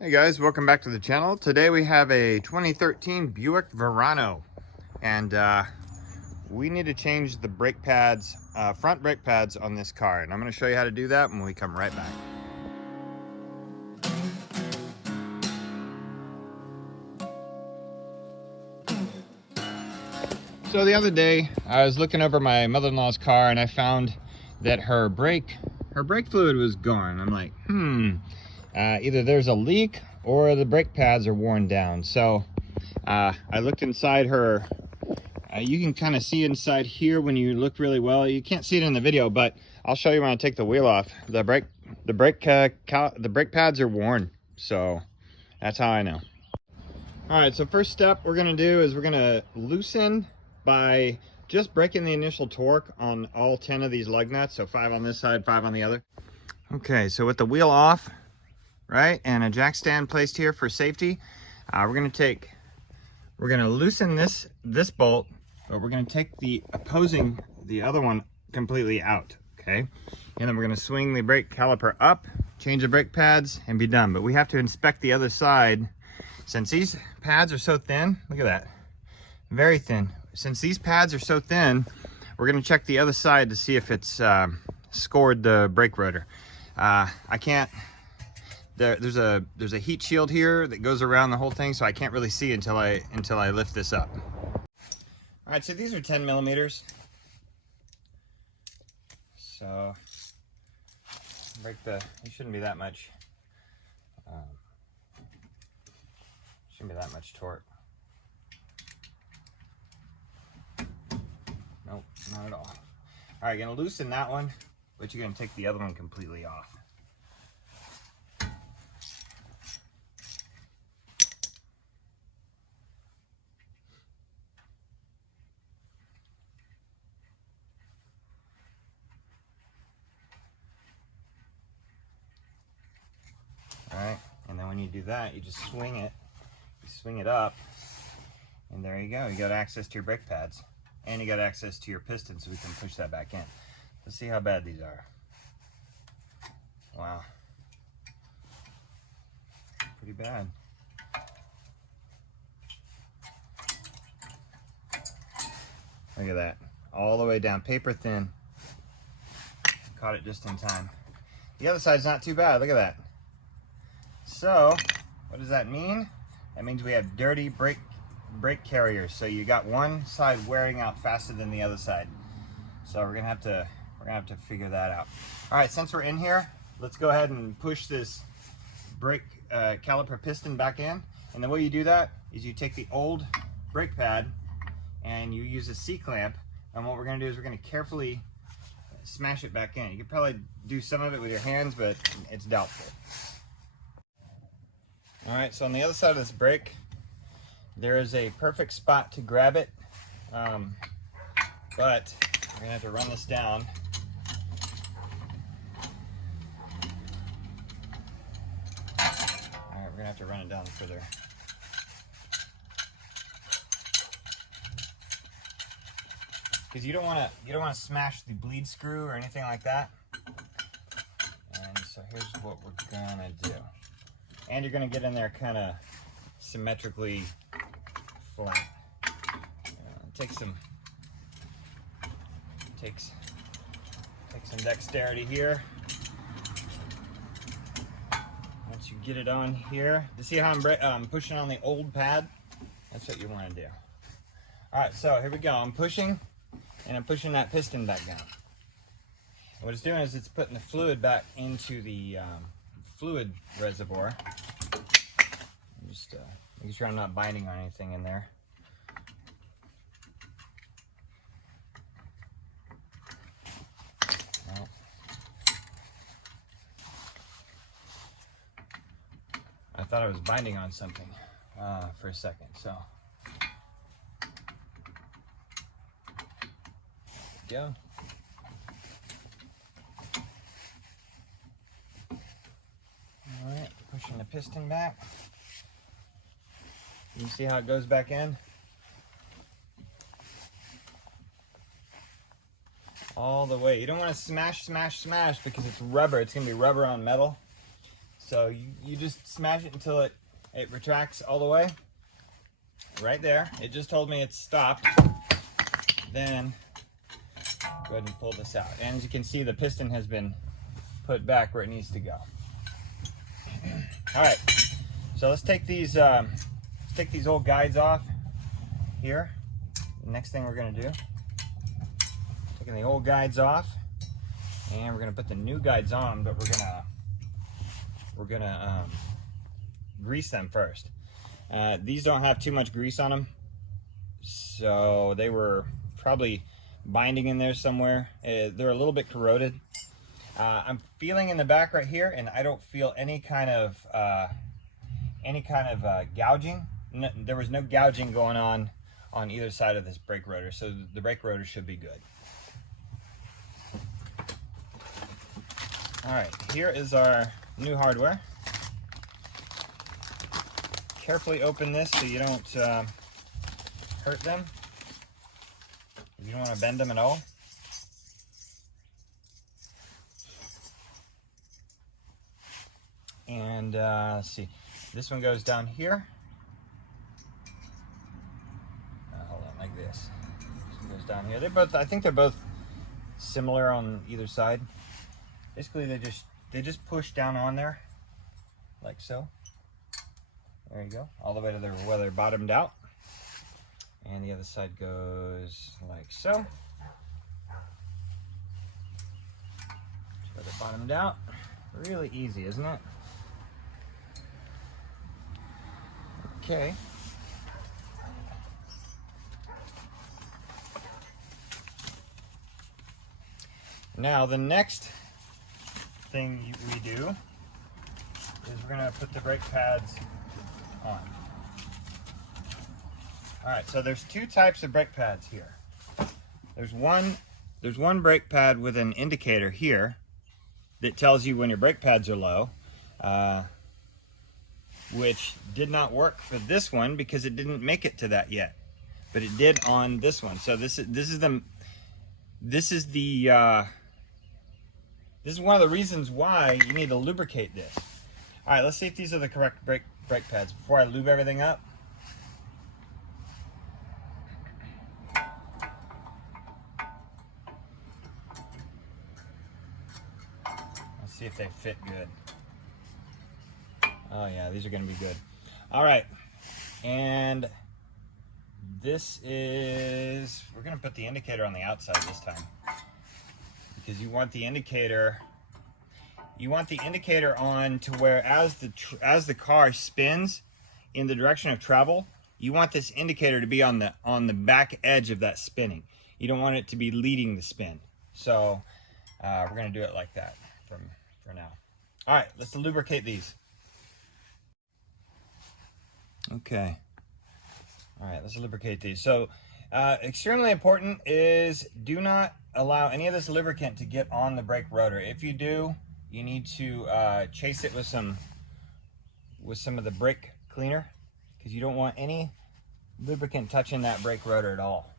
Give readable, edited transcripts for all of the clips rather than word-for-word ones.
Hey guys, welcome back to the channel. Today we have a 2013 Buick Verano, and we need to change the brake pads, front brake pads on this car, and I'm going to show you how to do that when we come right back. So the other day I was looking over my mother-in-law's car and I found that her brake fluid was gone. I'm like, either there's a leak or the brake pads are worn down. So I looked inside her. You can kind of see inside here when you look really well. You can't see it in the video, but I'll show you when I take the wheel off. The brake pads are worn, so that's how I know. All right, so first step we're gonna do is we're gonna loosen by just breaking the initial torque on all 10 of these lug nuts. So 5 on this side, 5 on the other. Okay, so with the wheel off, right, and a jack stand placed here for safety, we're gonna loosen this bolt, but we're gonna take the other one completely out, okay? And then we're gonna swing the brake caliper up, change the brake pads, and be done. But we have to inspect the other side. Since these pads are so thin, look at that, very thin. Since these pads are so thin, we're gonna check the other side to see if it's scored the brake rotor. There's a heat shield here that goes around the whole thing, so I can't really see until I lift this up. All right, so these are 10 millimeters. So it shouldn't be that much. Shouldn't be that much torque. Nope, not at all. All right, gonna loosen that one, but you're gonna take the other one completely off. All right, and then when you do that, you just swing it up, and there you go. You got access to your brake pads, and you got access to your piston, so we can push that back in. Let's see how bad these are. Wow, pretty bad. Look at that, all the way down, paper thin. Caught it just in time. The other side's not too bad. Look at that. So what does that mean? That means we have dirty brake carriers. So you got one side wearing out faster than the other side. So we're gonna have to figure that out. All right, since we're in here, let's go ahead and push this brake caliper piston back in. And the way you do that is you take the old brake pad and you use a C-clamp. And what we're gonna do is we're gonna carefully smash it back in. You could probably do some of it with your hands, but it's doubtful. All right, so on the other side of this brake, there is a perfect spot to grab it, but we're gonna have to run this down. All right, we're gonna have to run it down further. Because you don't want to smash the bleed screw or anything like that. And so here's what we're gonna do. And you're gonna get in there kind of symmetrically flat. Take some dexterity here. Once you get it on here, you see how I'm pushing on the old pad? That's what you want to do. All right, so here we go. I'm pushing, and I'm pushing that piston back down. What it's doing is it's putting the fluid back into the fluid reservoir. Just making sure I'm not binding on anything in there. Well, I thought I was binding on something for a second, so there we go. Alright, pushing the piston back. You see how it goes back in? All the way. You don't want to smash because it's rubber. It's going to be rubber on metal. So you just smash it until it retracts all the way. Right there. It just told me it's stopped. Then go ahead and pull this out. And as you can see, the piston has been put back where it needs to go. All right. So let's take these old guides off here. The next thing we're going to do, taking the old guides off, and we're going to put the new guides on, but we're gonna grease them first. These don't have too much grease on them, so they were probably binding in there somewhere. They're a little bit corroded. I'm feeling in the back right here, and I don't feel any kind of gouging. No, there was no gouging going on either side of this brake rotor, so the brake rotor should be good. All right, here is our new hardware. Carefully open this so you don't hurt them. You don't want to bend them at all. And let's see, this one goes down here. Hold on, like this. This one goes down here. I think they're both similar on either side. Basically, they just push down on there, like so. There you go, all the way to where they're bottomed out. And the other side goes like so. So they're bottomed out. Really easy, isn't it? Okay. Now the next thing we do is we're going to put the brake pads on. All right, so there's two types of brake pads here. There's one brake pad with an indicator here that tells you when your brake pads are low, which did not work for this one because it didn't make it to that yet, but it did on this one. So this is one of the reasons why you need to lubricate this. All right, let's see if these are the correct brake pads before I lube everything up. Let's see if they fit good. Oh yeah, these are gonna be good. All right, and we're gonna put the indicator on the outside this time, because you want the indicator on to where as the car spins in the direction of travel, you want this indicator to be on the back edge of that spinning. You don't want it to be leading the spin. So we're gonna do it like that for now. All right, let's lubricate these. Okay. All right, let's lubricate these. So extremely important is do not allow any of this lubricant to get on the brake rotor. If you do, you need to chase it with some of the brake cleaner, because you don't want any lubricant touching that brake rotor at all.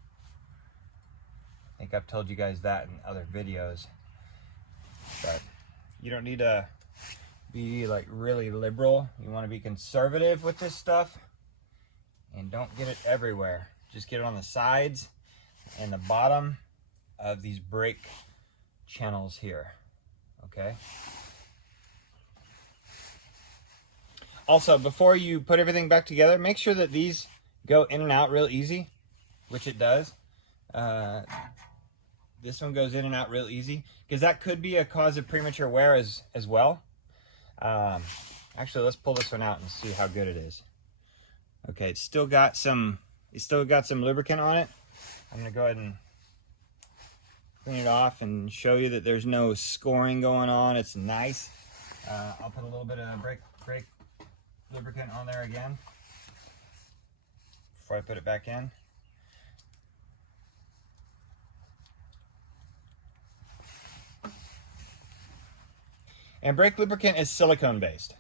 I think I've told you guys that in other videos, but you don't need to be like really liberal. You want to be conservative with this stuff, and don't get it everywhere. Just get it on the sides and the bottom of these brake channels here. Okay. Also, before you put everything back together, make sure that these go in and out real easy, which it does. This one goes in and out real easy, because that could be a cause of premature wear as well. Actually, let's pull this one out and see how good it is. Okay, it's still got some lubricant on it. I'm gonna go ahead and clean it off and show you that there's no scoring going on. It's nice. I'll put a little bit of brake lubricant on there again before I put it back in. And brake lubricant is silicone based,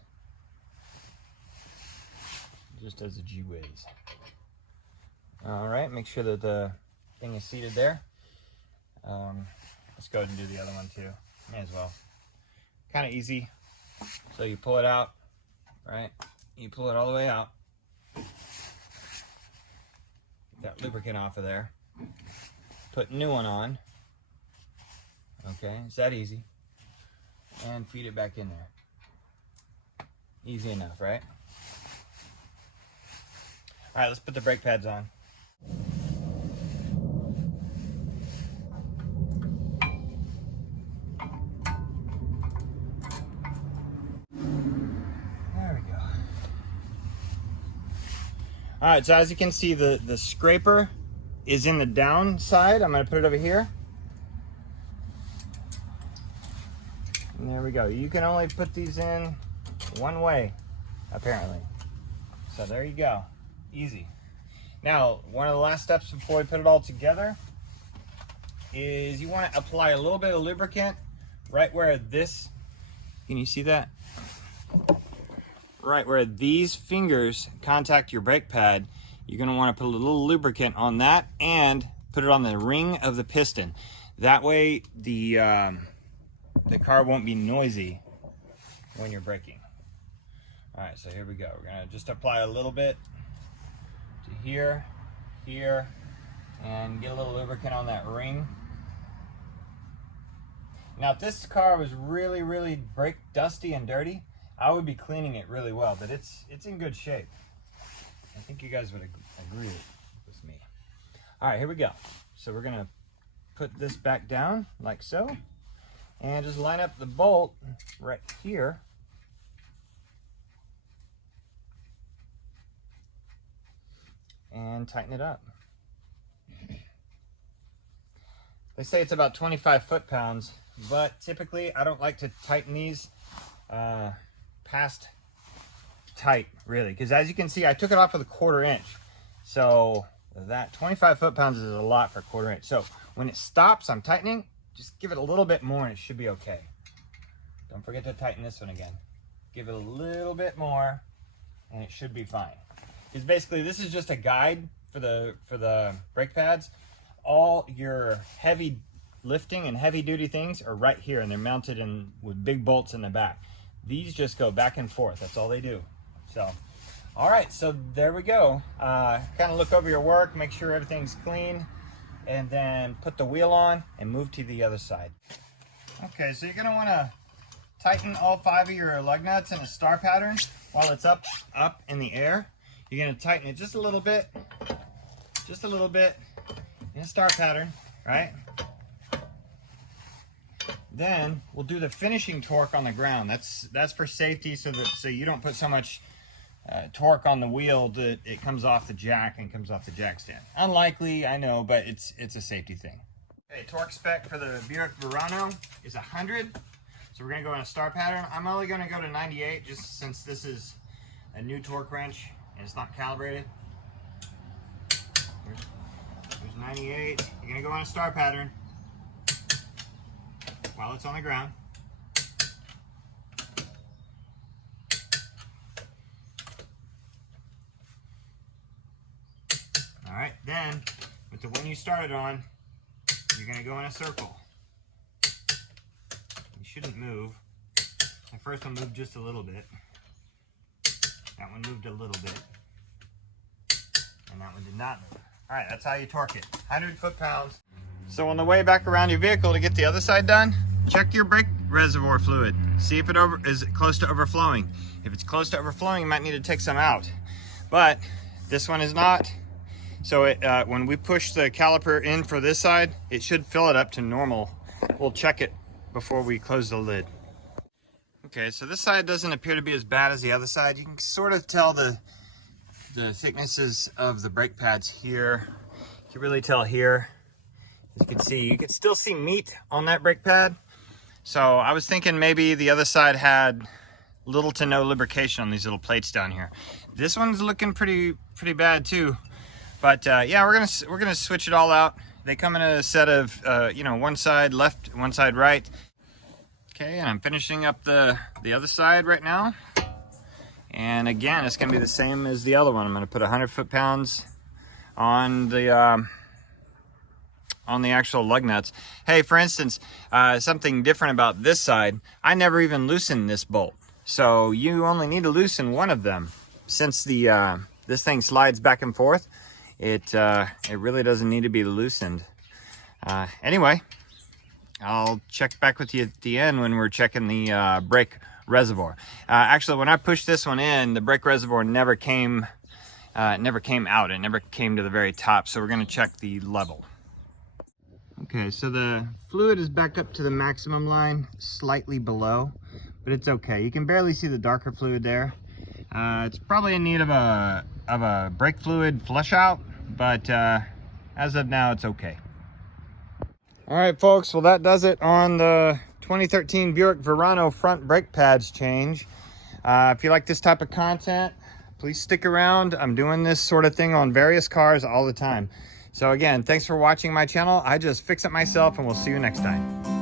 just as a gee whiz. All right, make sure that the thing is seated there. Let's go ahead and do the other one too. May as well. Kind of easy. So you pull it out, right? You pull it all the way out. Get that lubricant off of there. Put new one on. Okay, it's that easy. And feed it back in there. Easy enough, right? All right, let's put the brake pads on. There we go. All right, so as you can see, the scraper is in the down side. I'm gonna put it over here. And there we go. You can only put these in one way, apparently. So there you go. Easy. Now, one of the last steps before we put it all together is you want to apply a little bit of lubricant right where this, can you see that? Right where these fingers contact your brake pad, you're going to want to put a little lubricant on that and put it on the ring of the piston. That way the car won't be noisy when you're braking. All right, so here we go. We're gonna just apply a little bit to here, here, and get a little lubricant on that ring. Now, if this car was really, really brake dusty and dirty, I would be cleaning it really well, but it's in good shape. I think you guys would agree with me. All right, here we go. So we're gonna put this back down like so. And just line up the bolt right here. And tighten it up. They say it's about 25 foot-pounds, but typically I don't like to tighten these past tight, really. Because as you can see, I took it off with a 1/4 inch. So that 25 foot-pounds is a lot for a 1/4 inch. So when it stops, I'm tightening. Just give it a little bit more and it should be okay. Don't forget to tighten this one again. Give it a little bit more and it should be fine. Because basically this is just a guide for the brake pads. All your heavy lifting and heavy duty things are right here and they're mounted in with big bolts in the back. These just go back and forth. That's all they do. So, all right, so there we go. Kind of look over your work, make sure everything's clean, and then put the wheel on and move to the other side. Okay, so you're gonna wanna tighten all 5 of your lug nuts in a star pattern while it's up in the air. You're gonna tighten it just a little bit in a star pattern, right? Then we'll do the finishing torque on the ground. That's for safety, so you don't put so much torque on the wheel that it comes off the jack and comes off the jack stand. Unlikely, I know, but it's a safety thing. Okay, torque spec for the Buick Verano is 100. So we're gonna go in a star pattern. I'm only gonna go to 98 just since this is a new torque wrench and it's not calibrated. There's 98. You're gonna go in a star pattern while it's on the ground. All right, then with the one you started on, you're gonna go in a circle. You shouldn't move. The first one moved just a little bit. That one moved a little bit. And that one did not move. All right, that's how you torque it. 100 foot-pounds. So on the way back around your vehicle to get the other side done, check your brake reservoir fluid. See if it is close to overflowing. If it's close to overflowing, you might need to take some out. But this one is not. So when we push the caliper in for this side, it should fill it up to normal. We'll check it before we close the lid. Okay, so this side doesn't appear to be as bad as the other side. You can sort of tell the thicknesses of the brake pads here. You can really tell here. As you can see, you can still see meat on that brake pad. So I was thinking maybe the other side had little to no lubrication on these little plates down here. This one's looking pretty bad too. But yeah, we're gonna switch it all out. They come in a set of one side left, one side right. Okay, and I'm finishing up the other side right now. And again, it's gonna be the same as the other one. I'm gonna put 100 foot-pounds on the actual lug nuts. Hey, for instance, something different about this side, I never even loosened this bolt. So you only need to loosen one of them. Since the this thing slides back and forth, it really doesn't need to be loosened. Anyway, I'll check back with you at the end when we're checking the brake reservoir. Actually, when I pushed this one in, the brake reservoir never came out. It never came to the very top. So we're going to check the level. Okay, so the fluid is back up to the maximum line, slightly below, but it's okay. You can barely see the darker fluid there. It's probably in need of a brake fluid flush out, but as of now, it's okay. All right, folks, well, that does it on the 2013 Buick Verano front brake pads change. If you like this type of content, please stick around. I'm doing this sort of thing on various cars all the time. So again, thanks for watching my channel. I just fix it myself, and we'll see you next time.